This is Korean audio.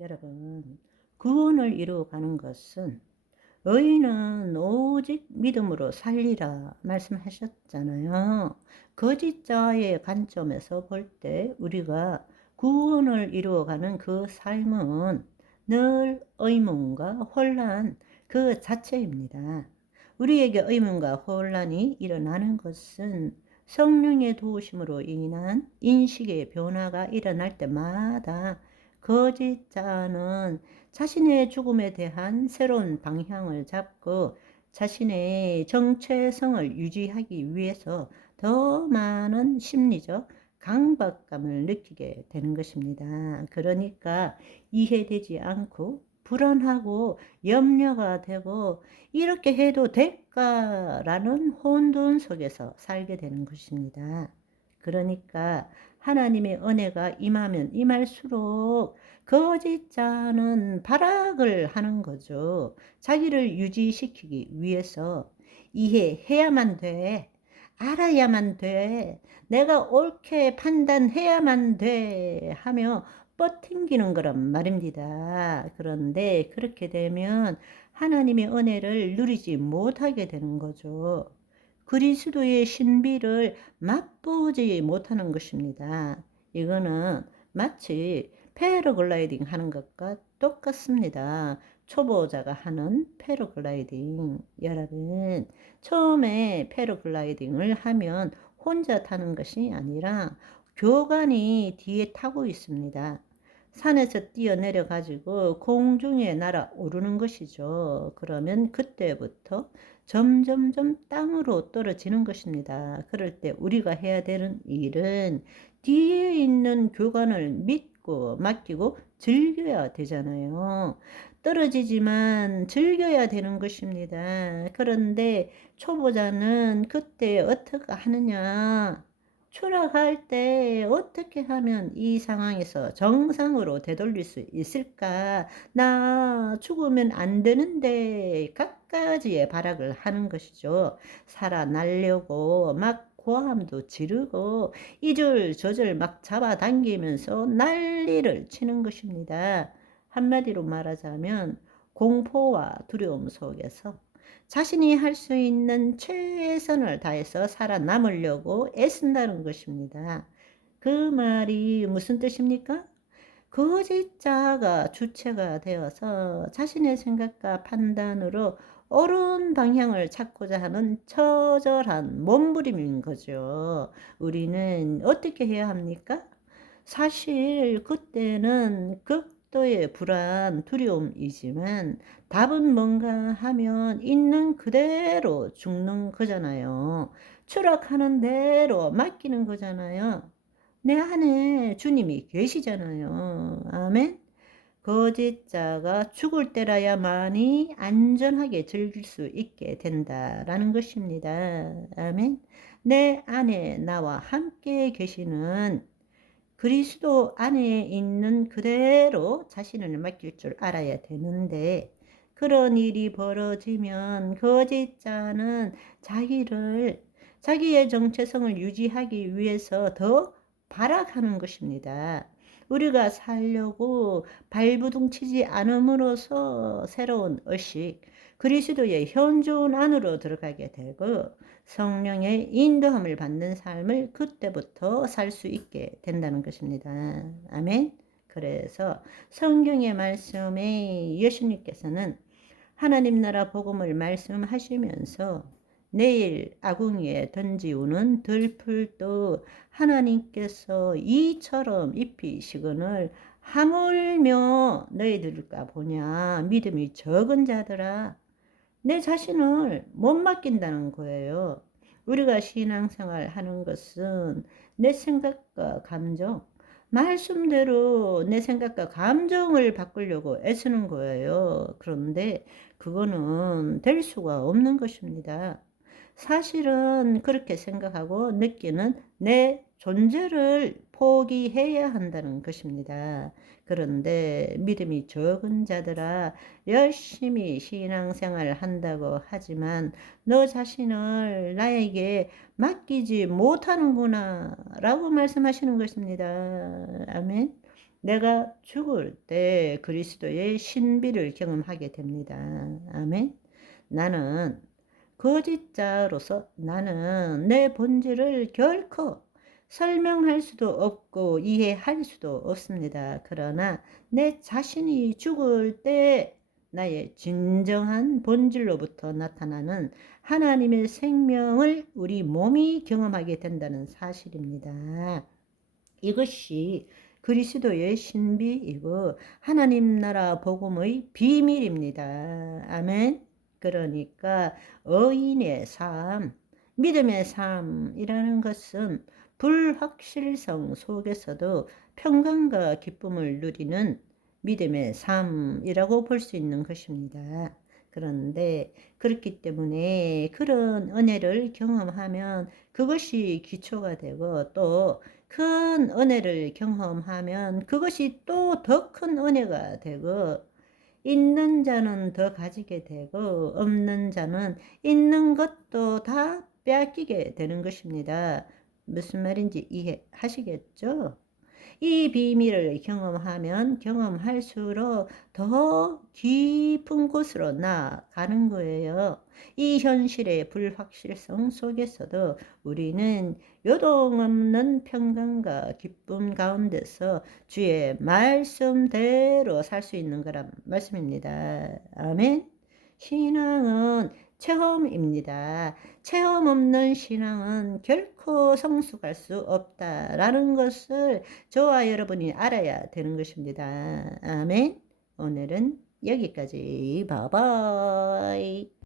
여러분, 구원을 이루어가는 것은 의인은 오직 믿음으로 살리라 말씀하셨잖아요. 거짓자의 관점에서 볼 때 우리가 구원을 이루어가는 그 삶은 늘 의문과 혼란 그 자체입니다. 우리에게 의문과 혼란이 일어나는 것은 성령의 도우심으로 인한 인식의 변화가 일어날 때마다 거짓자는 자신의 죽음에 대한 새로운 방향을 잡고 자신의 정체성을 유지하기 위해서 더 많은 심리적 강박감을 느끼게 되는 것입니다. 그러니까 이해되지 않고 불안하고 염려가 되고 이렇게 해도 될까라는 혼돈 속에서 살게 되는 것입니다. 그러니까 하나님의 은혜가 임하면 임할수록 거짓자는 발악을 하는 거죠. 자기를 유지시키기 위해서 이해해야만 돼. 알아야만 돼. 내가 옳게 판단해야만 돼. 하며 뻗팅기는 거란 말입니다. 그런데 그렇게 되면 하나님의 은혜를 누리지 못하게 되는 거죠. 그리스도의 신비를 맛보지 못하는 것입니다. 이거는 마치 패러글라이딩 하는 것과 똑같습니다. 초보자가 하는 패러글라이딩. 여러분, 처음에 패러글라이딩을 하면 혼자 타는 것이 아니라 교관이 뒤에 타고 있습니다. 산에서 뛰어내려 가지고 공중에 날아오르는 것이죠. 그러면 그때부터 점점점 땅으로 떨어지는 것입니다. 그럴 때 우리가 해야 되는 일은 뒤에 있는 교관을 믿고 맡기고 즐겨야 되잖아요. 떨어지지만 즐겨야 되는 것입니다. 그런데 초보자는 그때 어떻게 하느냐? 추락할 때 어떻게 하면 이 상황에서 정상으로 되돌릴 수 있을까? 나 죽으면 안 되는데 갖가지의 발악을 하는 것이죠. 살아나려고 막 고함도 지르고 이줄 저줄 막 잡아당기면서 난리를 치는 것입니다. 한마디로 말하자면 공포와 두려움 속에서 자신이 할 수 있는 최선을 다해서 살아남으려고 애쓴다는 것입니다. 그 말이 무슨 뜻입니까? 거짓자가 주체가 되어서 자신의 생각과 판단으로 옳은 방향을 찾고자 하는 처절한 몸부림인 거죠. 우리는 어떻게 해야 합니까? 사실 그때는 극도의 불안, 두려움이지만 답은 뭔가 하면 있는 그대로 죽는 거잖아요. 추락하는 대로 맡기는 거잖아요. 내 안에 주님이 계시잖아요. 아멘. 거짓자가 죽을 때라야만이 안전하게 즐길 수 있게 된다라는 것입니다. 아멘. 내 안에 나와 함께 계시는 그리스도 안에 있는 그대로 자신을 맡길 줄 알아야 되는데 그런 일이 벌어지면 거짓자는 자기의 정체성을 유지하기 위해서 더 발악하는 것입니다. 우리가 살려고 발부둥치지 않음으로써 새로운 의식, 그리스도의 현존 안으로 들어가게 되고 성령의 인도함을 받는 삶을 그때부터 살 수 있게 된다는 것입니다. 아멘. 그래서 성경의 말씀에 예수님께서는 하나님 나라 복음을 말씀하시면서 내일 아궁이에 던지우는 들풀도 하나님께서 이처럼 입히시거늘 하물며 너희들까 보냐 믿음이 적은 자들아 내 자신을 못 맡긴다는 거예요. 우리가 신앙생활 하는 것은 내 생각과 감정, 말씀대로 내 생각과 감정을 바꾸려고 애쓰는 거예요. 그런데 그거는 될 수가 없는 것입니다. 사실은 그렇게 생각하고 느끼는 내 존재를 포기해야 한다는 것입니다. 그런데 믿음이 적은 자들아 열심히 신앙생활을 한다고 하지만 너 자신을 나에게 맡기지 못하는구나 라고 말씀하시는 것입니다. 아멘. 내가 죽을 때 그리스도의 신비를 경험하게 됩니다. 아멘. 나는 거짓자로서 나는 내 본질을 결코 설명할 수도 없고 이해할 수도 없습니다. 그러나 내 자신이 죽을 때 나의 진정한 본질로부터 나타나는 하나님의 생명을 우리 몸이 경험하게 된다는 사실입니다. 이것이 그리스도의 신비이고 하나님 나라 복음의 비밀입니다. 아멘. 그러니까 의인의 삶, 믿음의 삶이라는 것은 불확실성 속에서도 평강과 기쁨을 누리는 믿음의 삶이라고 볼 수 있는 것입니다. 그런데 그렇기 때문에 그런 은혜를 경험하면 그것이 기초가 되고 또 큰 은혜를 경험하면 그것이 또 더 큰 은혜가 되고 있는 자는 더 가지게 되고 없는 자는 있는 것도 다 빼앗기게 되는 것입니다. 무슨 말인지 이해하시겠죠? 이 비밀을 경험하면 경험할수록 더 깊은 곳으로 나아가는 거예요. 이 현실의 불확실성 속에서도 우리는 요동없는 평강과 기쁨 가운데서 주의 말씀대로 살 수 있는 거란 말씀입니다. 아멘. 신앙은 체험입니다. 체험 없는 신앙은 결코 성숙할 수 없다라는 것을 저와 여러분이 알아야 되는 것입니다. 아멘. 오늘은 여기까지. 바이바이.